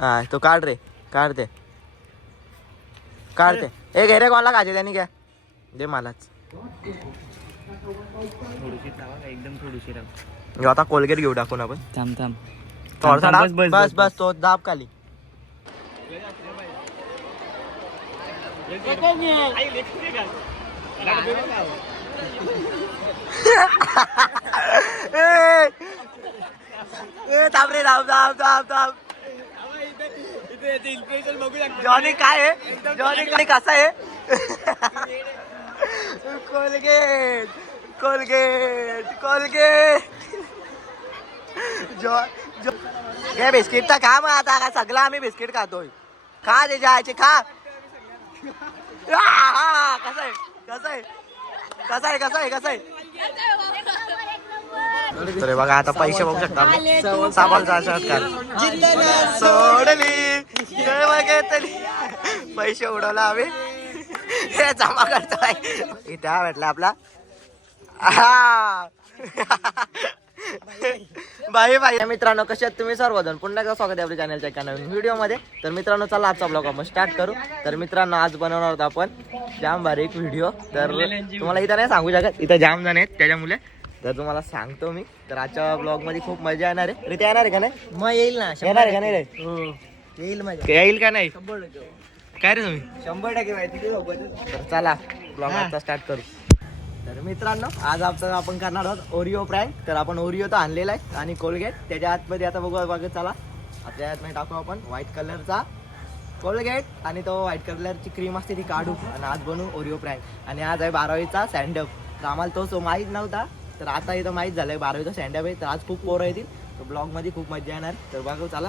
हा तो काढ रे काढ ते. काढ ते. ए घे रे कोणाला खायचे त्यांनी काय दे मलाच. थोडीशी लावा का? एकदम थोडीशी राव ह्यो आता कोलगेट घेऊ टाकून आपण. थांब थांब. थोडासा दाब बस बस. तो दाब खाली. ए ए, थांब रे थांब थांब थांब थांब. जॉनी काय आहे? जॉनी काय कसा आहे? Colgate Colgate Colgate. जॉ जॉ. घे बिस्किट तर खा मग आता का सगळं आम्ही बिस्किट खातोय. खा ते जायचे खा. हा, कसं आहे? कसं आहे? कसं आहे कसं आहे कसं आहे? तर बघा आता पैसे बघू शकता. षटकार सोडली. पैसे उडवला आम्ही. हे जमा करतोय इथे हा भेटला आपला. बाई बाई. मित्रांनो कसे आहेत तुम्ही सर्वजण? पुन्हा एकदा स्वागत आहे आपल्या चॅनलच्या एका नवीन व्हिडिओमध्ये तर मित्रांनो चला आजचा ब्लॉग आपण स्टार्ट करू. तर मित्रांनो आज बनवणार होता आपण जाम बारीक व्हिडिओ तर तुम्हाला इथं नाही सांगू शकत. इथं जाम जण आहेत त्याच्यामुळे तर तुम्हाला सांगतो मी. तर आजच्या ब्लॉगमध्ये खूप मजा येणार आहे. रे ते येणार आहे का नाही? मग येईल ना येणार आहे का नाही रे? येईल मजा. येईल का नाही? शंभर टक्के. काय रे तुम्ही? शंभर टक्के माहिती तर चला ब्लॉग आजचा स्टार्ट करू. तर मित्रांनो आज आपण आपण करणार आहोत ओरिओ प्रँक तर आपण ओरिओ तर आणलेला आहे आणि कोलगेट त्याच्या आतमध्ये आता बघू बघत चला. आपल्या आतमध्ये टाकू आपण व्हाईट कलरचा कोलगेट आणि तो व्हाईट कलरची क्रीम असते ती काढू. आणि आज बनवू ओरिओ प्रँक आणि आज आहे बारावीचा सँडअप तर आम्हाला तो सो माहीत नव्हता. तर आता इथं माहीत झालंय बारावीचा सँडअप आहे तर आज खूप पोरं येतील. तर ब्लॉगमध्ये खूप मजा येणार. तर बघू चला.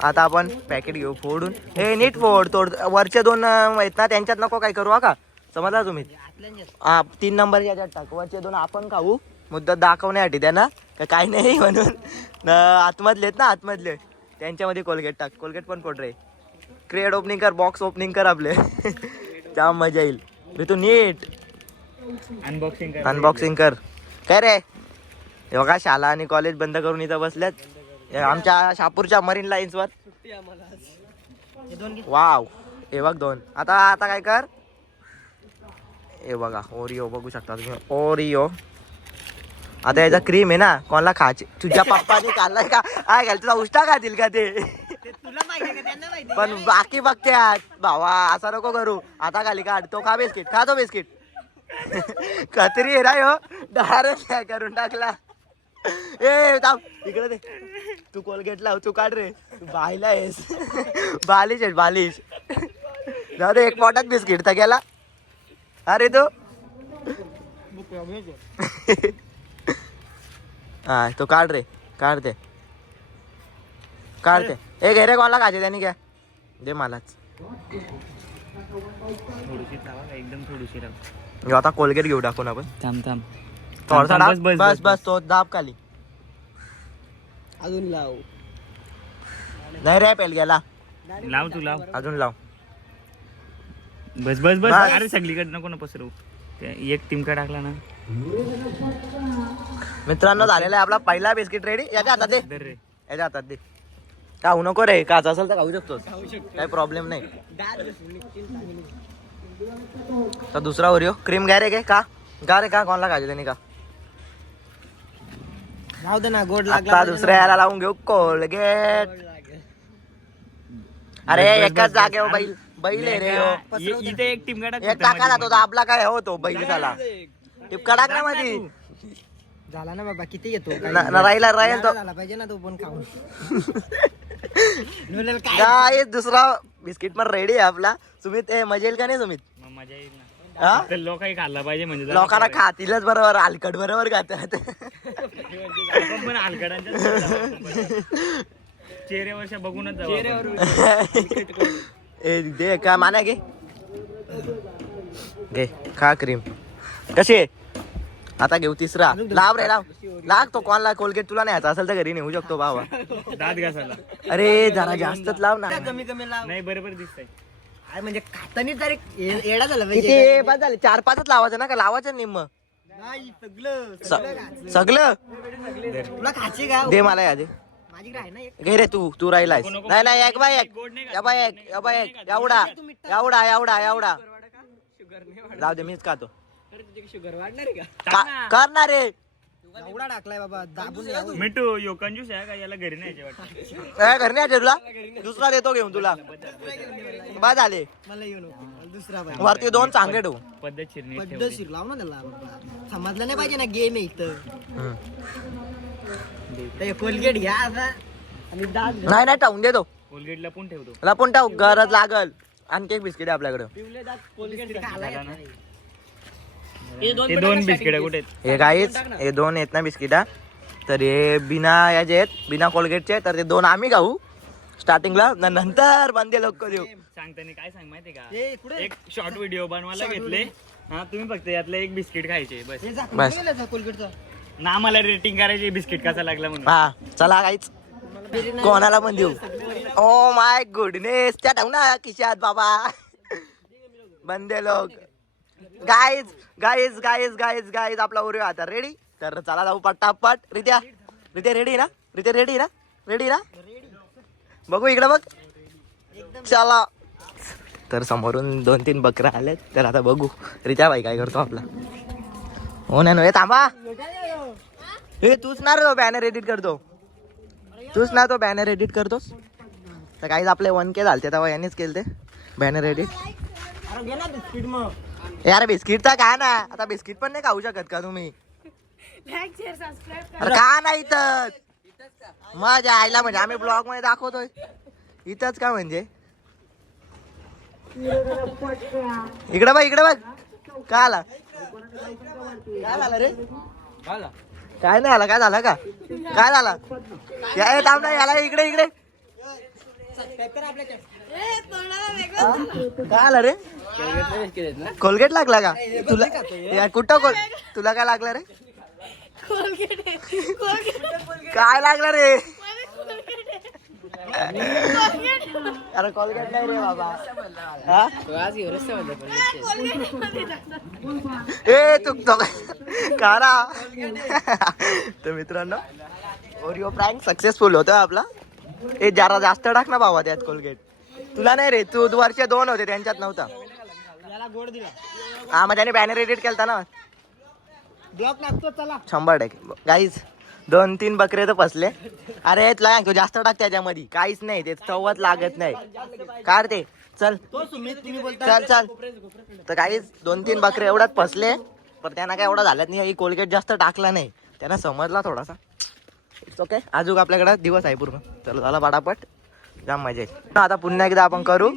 आता आपण पॅकेट घेऊ फोडून. हे नीट फोड तोड. वरचे दोन आहेत ना त्यांच्यात नको काय करू का? समजला तुम्ही? हा तीन नंबर याच्यात टाक. वरचे दोन आपण खाऊ. मुद्दा दाखवण्यासाठी त्यांना का काही नाही म्हणून. आतमधलेत आतमधले आहेत ना आतमधले. त्यांच्यामध्ये कोलगेट टाक. कोलगेट पण फोड रे. क्रेड ओपनिंग कर बॉक्स ओपनिंग कर आपले. जाम मजा येईल. रे तू नीट. अनबॉक्सिंग कर. अनबॉक्सिंग कर. काय रे? बघा शाळा आणि कॉलेज बंद करून इथं बसल्यात. आमच्या शापूरच्या मरीन लाईन्स वर. वाव हे बघ दोन. आता आता काय कर? हे बघा ओरिओ बघू शकता तुम्ही. ओरिओ आता याचा क्रीम आहे ना कोणाला खायची? तुझ्या पप्पाने खाल्लाय का? काय घाल तुझा उष्टा खातील का ते? पण बाकी बघत्यात भावा असा नको करू. आता खाली काढ. तो खा बिस्किट. खा तो बिस्किट. कतरी राय हो डायरेक्ट काय करून टाकला. ए थांब. इकडे दे. तू कोलगेट लाव तू काढ रे. तू बायला आहेस. बालिश आहेस बालिश. जाऊ दे एक पॉटात बिस्किट तर गेला. अरे तू. हा तो काढ रे. काढ दे. काढ ते ए घे रे कोणाला खायचे त्यांनी काय दे मलाच. थोडीशी एकदम थोडीशी राव ह्यो आता कोलगेट घेऊ टाकून आपण. थांब थांब. थोडासा दाब. बस बस तो दाब खाली. अजून लाव. नाही रे पेल गेला. लाव तू लाव. अजून लाव. बस बस बस. बस. अरे सगळीकडे नको ना पसरवू ते एक टिमका टाकला ना. मित्रांनो झालेला आहे आपला पहिला बिस्किट रेडी याच्या हातात दे. रे. याच्या हातात दे. खाऊ नको रे. काच असेल तर खाऊ शकतोस. काही प्रॉब्लेम नाही. तर दुसरा ओरिओ क्रीम घ्या रे घे का? गा रे का कोणाला खायचे त्यांनी का? राहू दे ना गोड लागला आता पाहिजे दुसऱ्या ना. याला लावून घेऊ कोलगेट. अरे एकाच बस, जागेवर बस. बैल बैल आहे रे ह्यो. इ- इथे एक टाक एक टाका जातो तो आपला काय होतो बैल झाला टिपका टाक ना मध्ये झाला ना बाबा किती येतो न- न- राहिला राहील तो। झाला पाहिजे ना तो पण खाऊन. नुलेल काय? काय दुसरा बिस्किट पण रेडी आहे आपला. सुमित ए मजा येईल का नाही सुमित? मजा येईल हा? लोकही खाल्ला पाहिजे म्हणजे जरा लोकांना खातीलच बरोबर हलकट बरोबर खातात आपण पण हलकडांच्या चेहऱ्यावरच्या बघूनच जाऊ आपण. ए दे का माना घे. घे खा क्रीम कशी आहे? आता घेऊ तिसरा. लाव रे लाव. लाग तो कोणला कोलगेट तुला नाही यायचा. असेल तर घरी नेऊ शकतो बाबा दात घासायला. अरे जरा जास्तच लाव ना. कमी कमी लाव. नाही बरोबर दिसतंय. अरे म्हणजे खातानी तरी एडा झाला किती पाहिजे बस झाले. चार पाचच लावायचं ना का? लावायचं निम्म नाही सगळं सगळं तुला खायची का? दे मला यादी. माझी आहे ना एक. घे रे तू तू राहिलायस. नाही नाही एक बाय एक या बाय एक या बाय एक एवढा एवढा एवढा एवढा. जाऊ दे मीच खातो. शुगर वाढणार आहे का-. करणार रे एवढा टाकलाय बाबा दाबून. मिठू यो कंजूस आहे का? याला घरी नाही वाटतं. काय घरी नाही तुला? दुसरा देतो घेऊन तुला. बाद आले मला. येऊ नको मला दुसरा पाहिजे. वरती दोन चांगले ठेवू. पद्धतशीर नीट. पद्धतशीर लाव ना त्याला. बाबा समजलं नाही पाहिजे ना गेम आहे इथं. ते कोलगेट घ्या आता आणि दात घाल. नाही नाही टाकून देतो. कोलगेटला पण ठेवतो. पण टाकू गरज लागल. आणखी एक बिस्किट आहे आपल्याकडे. पिवळे दात कोलगेट ना? ते दोन बिस्किट कुठे आहेत? हे काहीच हे दोन आहेत ना बिस्किटा. तर हे बिना याचे आहेत बिना कोलगेटचे तर ते दोन आम्ही खाऊ. स्टार्टिंगला न- नंतर बंदे लोक देऊ सांगताना काय सांग माहितीये का? हे कुठे? एक शॉर्ट व्हिडिओ बनवायला घेतले. हा तुम्ही फक्त यातलं एक बिस्किट खायचे बस. हे झाकून बस. गेलं कोलगेटचं? ना आम्हाला रेटिंग करायची बिस्किट कसा लागला म्हणून. हा चला काहीच कोणाला पण देऊ. ओ माय गुडनेस त्या ठेवू ना खिशात बाबा. बंदे लोक. Guys guys guys guys guys आपला उर्यो आता रेडी तर चला जाऊ पटापट. रित्या. रित्या रेडी ना? रित्या रेडी ना? रेडी ना? बघू इकडे बघ. चला. तर समोरून दोन तीन बकरा आलेत. तर आता बघू. रित्या बाई काय करतो आपला? हो नाही हे थांबा. हे तूच ना रे बॅनर एडिट करतो. तूच ना तो बॅनर एडिट करतोस. तर काहीच आपले वन के झालते तेव्हा यांनीच केले ते बॅनर एडिट ना बिस्किट मग यार बिस्किटचा का ना. आता बिस्किट पण नाही खाऊ शकत का तुम्ही? अरे का नाही तर माझ्या आईला म्हणजे आम्ही ब्लॉगमध्ये दाखवतोय. इथंच का म्हणजे? इकडे बघ इकडे बघ. काय आला? काय झालं रे? काय नाही आला काय झालं का? काय झालं? या थांब ना याला इकडे इकडे. काय आलं रे? कोलगेट लागला का? तुला कुठं कोल तुला काय लागलं रे? काय लागलं रे? अरे कोलगेट नाही रे बाबा. हा? ए तू तो कारा. तर मित्रांनो ओरिओ प्रँक सक्सेसफुल होतो आपला. ए जरा जास्त टाक ना बाबा त्यात कोलगेट. तुला नाही रे तू वर्ष दोन होते त्यांच्यात नव्हता. याला गोड दिला. हा मग त्याने बॅनर एडिट केलता ना. ब्लॉक लागतो चला. शंभर टक्के. गाईज दोन तीन बकरे तर फसले. अरे तुला तू जास्त टाक त्याच्यामध्ये. काहीच नाही ते चवत लागत नाही. कार ते. चल. चल चल. तर काहीच दोन तीन बकरे एवढ्यात फसले पण त्यांना काय एवढं झालं नाही. कोलगेट जास्त टाकला नाही. त्यांना समजला थोडासा. इट्स ओके अजून आपल्याकडे दिवस आहे पूर्ण. चला झाला पाडापट जाम मजा येईल. आता पुन्हा एकदा आपण करू.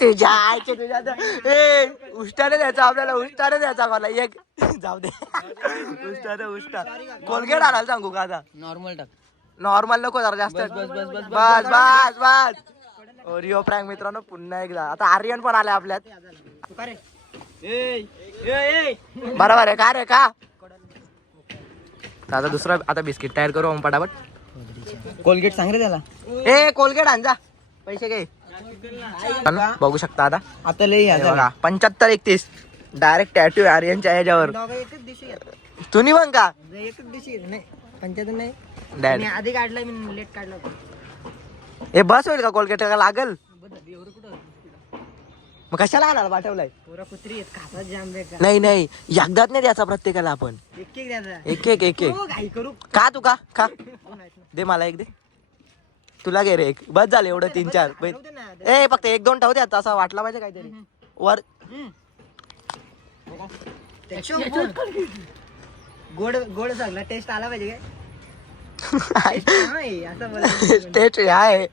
तुझ्या आईचे तुझ्या ए उष्टाने द्यायचा आपल्याला उष्टाने द्यायचा मला. एक जाऊ दे. उष्टाने उष्टा. कोलगेट आणायला सांगू का आता? नॉर्मल टाक. नॉर्मल नको जरा जास्त. बस बस बस ओरिओ प्रँक मित्रांनो पुन्हा एकदा. आता आर्यन पण आले आपल्यात. बरोबर आहे का रे का? आता दुसरा आता बिस्किट तयार करू आपण पटापट कोलगेट सांग रे त्याला. ए कोलगेट आण जा. पैसे घे. बघू शकता आता. आता हे बघा पंच्याहत्तर एकतीस. डायरेक्ट टॅटू आर्यनच्या याच्यावर. एकच दिवशी घेतला. तुम्ही पण का? एकच दिवशी. नाही पंचायत नाही. आधी काढला मी लेट काढला हे बस होईल का कोलगेट? का लागल? मग कशाला आणायला पाठवलाय? पोरा कुत्री आहेत खातात जाम बे का नाही नाही. एकदाच नाही द्यायचा प्रत्येकाला आपण. एक एक द्यायचा. एक एक एक एक हो, घाई करू. का तू का? का? दे मला एक दे. तुला घे रे एक. बस झाले एवढं तीन चार राहू दे ना. ए फक्त एक दोन ठेव दे आता. असं वाटला पाहिजे काहीतरी. वर. त्याच्यावर गोड गोड चांगला टेस्ट आला पाहिजे काय? नाही, असं बोलायचं. टेस्ट आहे.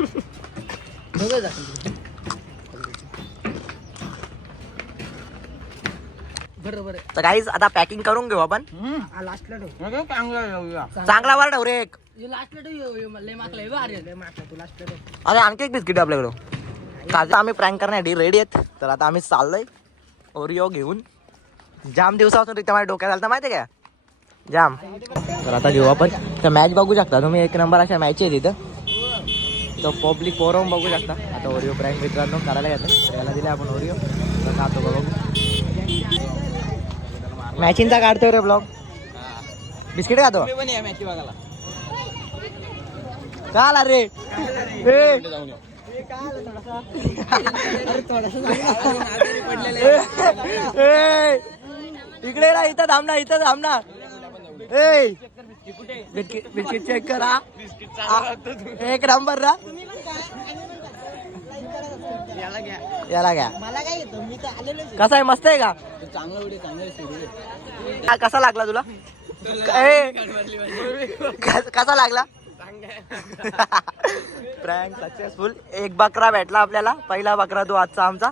दोघं जातील. बरं बरं तर काहीच आता पॅकिंग करून घेऊ आपण. हा, लास्टला ठेव. चांगला वर ठेव रे एक. लास्टला ठेव लय मागला लय मागला तू लास्टला ठेव. अरे आणखी एक बिस्किट आपल्याकडं. आता आम्ही प्रँक करण्यासाठी रेडी आहेत. तर आता आम्ही चाललोय ओरिओ घेऊन. जाम दिवसापासून तिथे माझ्या डोक्यात आलं माहिती आहे का? जाम. तर आता घेऊ आपण. तर मॅच बघू शकता तुम्ही. एक नंबर अशा मॅच आहे तिथं तो पब्लिक फोरम बघू शकता. आता ओरिओ प्रँक मित्रांनो करायला तर याला दिले आपण ओरिओ तर खातो बघू. मॅचिंगचा काढतोय रे ब्लॉग बिस्किट खातो का आला रे इकडे ना इथं थांब ना इथं थांब ना. ए. बिस्किट चेक करा. एक नंबर ना? याला घ्या. याला घ्या. मला काय येतो? मी तर आलेलो कसा आहे? मस्त आहे का? चांगला व्हिडिओ चांगला हा, कसा लागला तुला? कस- कसा लागला? प्रँक सक्सेसफुल एक बकरा भेटला आपल्याला. पहिला बकरा तो आजचा आमचा.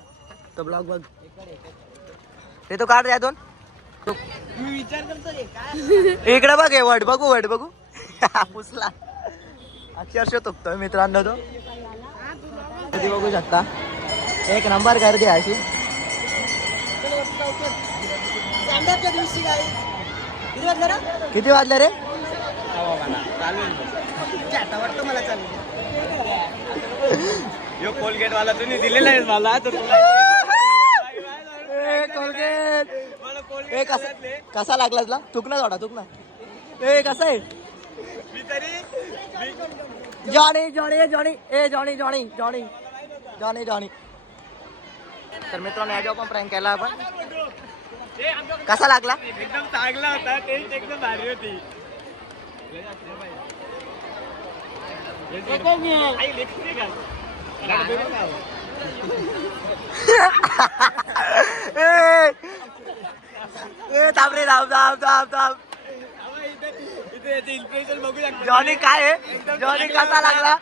तो ब्लॉग बघ. ते तो काढ रे काय इकडे बघ हे वड बघू वड बघू. पुसला. अक्षरशः तुकतोय मित्रांनो तो. गर्दी बघू शकता. एक नंबर गर्दी आहे अशी. किती वाजलं रे? यो कोलगेट वाला तुम्ही दिलेला आहे मला तर कोलगेट. कसा लागला तुला तुकना थोडा तुकना ए कसा आहे? मी तरी जॉनी जॉनी जॉनी ए Johnny Johnny Johnny Johnny Johnny. तर मित्रांनो याच्यावर पण प्रँक केला आपण. कसा लागला? एकदम चांगला होता टेस्ट एकदम भारी होती? ए ए, थांब रे थांब थांब थांब थांब. जॉनी काय आहे? जॉनी कसा लागला?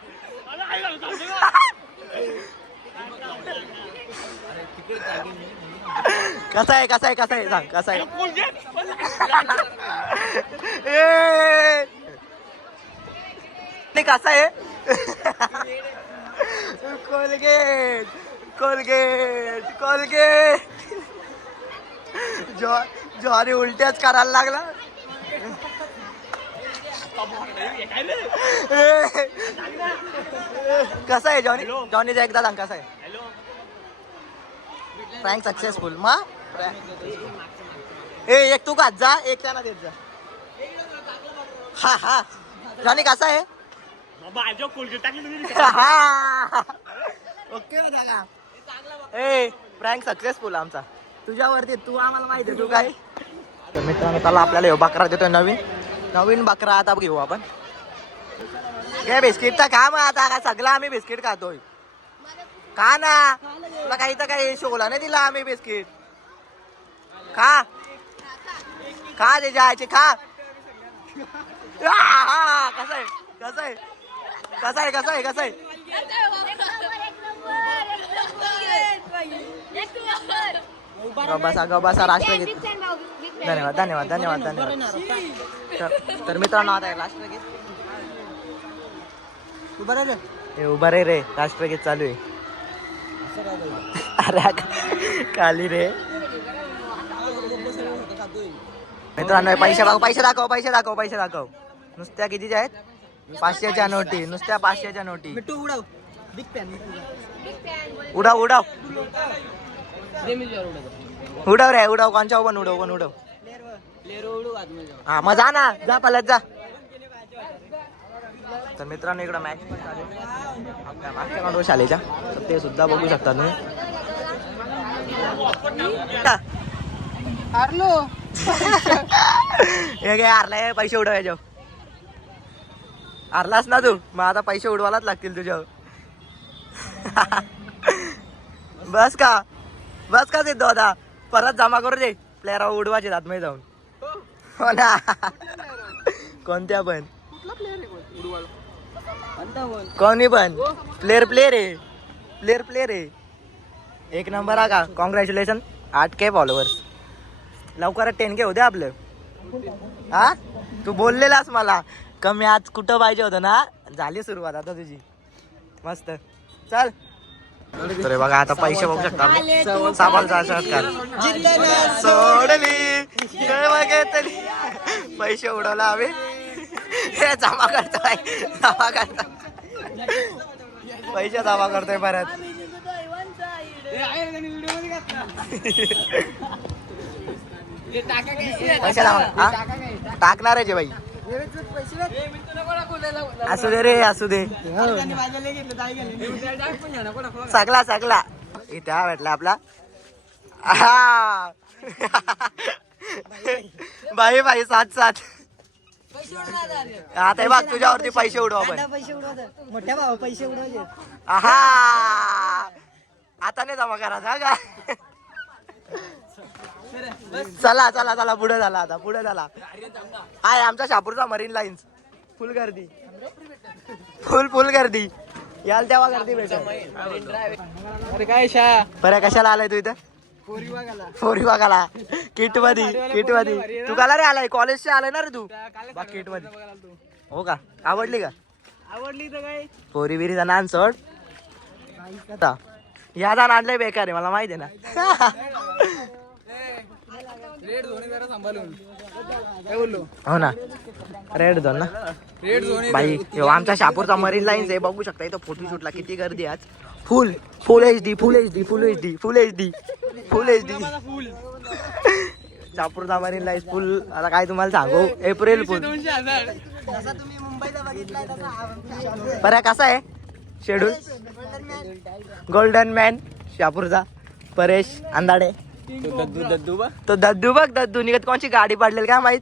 कसा आहे कसा आहे कसा आहे? सांग कसा आहे? कसा आहे? Colgate Colgate Colgate. जॉ जॉनी उलट्याच करायला लागला. कसा आहे जॉनी? जॉनीचा एकदा सांग कसा आहे? प्रँक सक्सेसफुल मा? ए एक तू का जा एक त्यांना देत जा. हा हा. जॉनी कसा आहे. ओके ना दादा. ए प्रँक सक्सेसफुल आमचा. तुझ्यावरती तू आम्हाला माहिती तू काय? तर मित्रांनो त्याला आपल्याला बकरा देतोय नवीन. नवीन बकरा आता घेऊ आपण. हे बिस्किटचा खा मग आता काय सगळं आम्ही बिस्किट खातोय. खा ना. तुला काही तर काही शोला नाही दिला आम्ही बिस्किट. खा. खा जे जायचे खा. आ, हा, कसं आहे? कसं आहे? कसं आहे? कसं आहे? कसं आहे? गबासा गबासा राष्ट्रगीत. धन्यवाद धन्यवाद धन्यवाद धन्यवाद. तर- तर मित्रांनो आता राष्ट्रगीत. बरं रे. हे उभा रे रे राष्ट्रगीत चालू आहे. अरे काली रे. मित्रांनो पैसे बघ पैसे दाखव पैसे दाखव पैसे दाखव. नुसत्या कितीच्या आहेत? पाचशेच्या नोटी नुसत्या पाचशेच्या नोटी. उडव. बिग पॅन उडव उडव. उडव उडव रे उडव कोणच्या पण उडव कोण उडव? हा मग जा ना जा पलत जा. तर मित्रांनो इकडं मॅच पण चालू. आपल्या मागच्या काउंटवर शालेच्या. तर ते सुद्धा बघू शकता तुम्ही. हारलो. हे काय हारलाय पैसे उडवायचे हारलास ना तू? मग आता पैसे उडवायलाच लागतील तुझ्या बस का? बस का सिद्ध होता परत जमा करू दे. प्लेअर उडवायचे आतमध्ये जाऊन. हो. ना. कोणत्या पण. कोणी? पण. प्लेअर प्लेअर आहे. प्लेअर प्लेअर आहे. एक नंबर हा का? कॉंग्रॅच्युलेशन आठ के फॉलोअर्स लवकरच टेन के होते आपलं. हा? तू बोललेलास मला. कमी आज कुठं पाहिजे होतं ना? झाली सुरुवात आता तुझी. मस्त. चल. तर बघा आता पैसे बघू शकता षटकार सोडली. पैसे उडवला आम्ही. हे जमा करतोय. जमा करतोय. पैसे जमा करतोय परत. पैसे? टाकणार आहे बाई. असू दे रे असू दे. चांगला चांगला इथे हा भेटला आपला. आहा. बाई बाई सात सात. आता हे बघ तुझ्यावरती पैसे उडव आपण. पैसे उडवत मोठ्या भावा पैसे उडवायचे आहा आता नाही जमा करायचा का? चला चला चला पुढे झाला आता पुढे झाला. हाय आमचा शापूरचा मरीन लाईन्स फुल गर्दी. फुल फुल गर्दी. याल तेव्हा गर्दी भेटेल. अरे काय शा बरं कशाला आलाय तू इथं? फोरी बघाला किटमध्ये किटमध्ये तू काला रे आलाय कॉलेजचे आलाय ना रे तू? किटमध्ये हो का? आवडली का? आवडली तर काय? पोरी बिरीचा नान सोड. आता. या दान आणलंय बेकार आहे मला माहिती आहे ना रेड धोनी जरा सांभाळून काय बोललो? हो ना. रेड झोन ना. रेड धोनी बाई ह्यो आमच्या शापूरचा मरीन लाईन्स आहे बघू शकता इथं फोटोशूटला किती गर्दी आहे आज. Full full H D full H D full H D full H D full H D full शापूरचा marine lines full आता काय तुम्हाला सांगू? एप्रिल फुल बरं कसा आहे? शेड्यूल गोल्डन मॅन शापूरचा. परेश अंदाडे दद्दू दद्दू बा तो दद्दू बघ दद्दू. निघत कोणची गाडी पडलेली काय माहीत?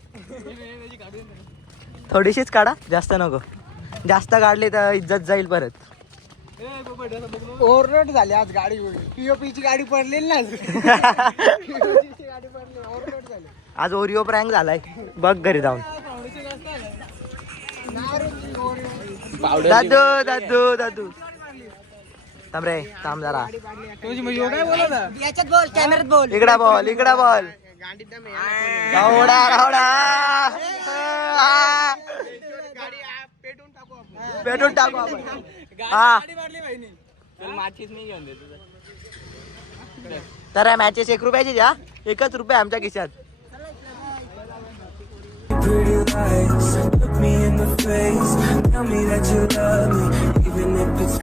थोडीशीच काढा जास्त नको. जास्त काढली तर इज्जत जाईल परत. ओव्हरलोड झाली आज गाडी पीओपी ची गाडी पडलेली ना आज. ओरिओ प्रँक झालाय. बघ घरी जाऊन. दादू दादू दादू थांब रे थांब जरा काय बोला याच्यात बोल कॅमेऱ्यात बोल इकडा बॉल इकडा बॉल रावडा रावडा आ. पेटून टाकू आपण हा तर मॅचेस एक रुपयाची द्या एकच रुपये आमच्या खिशात. Look me in the face. Tell me that you love me, even if it's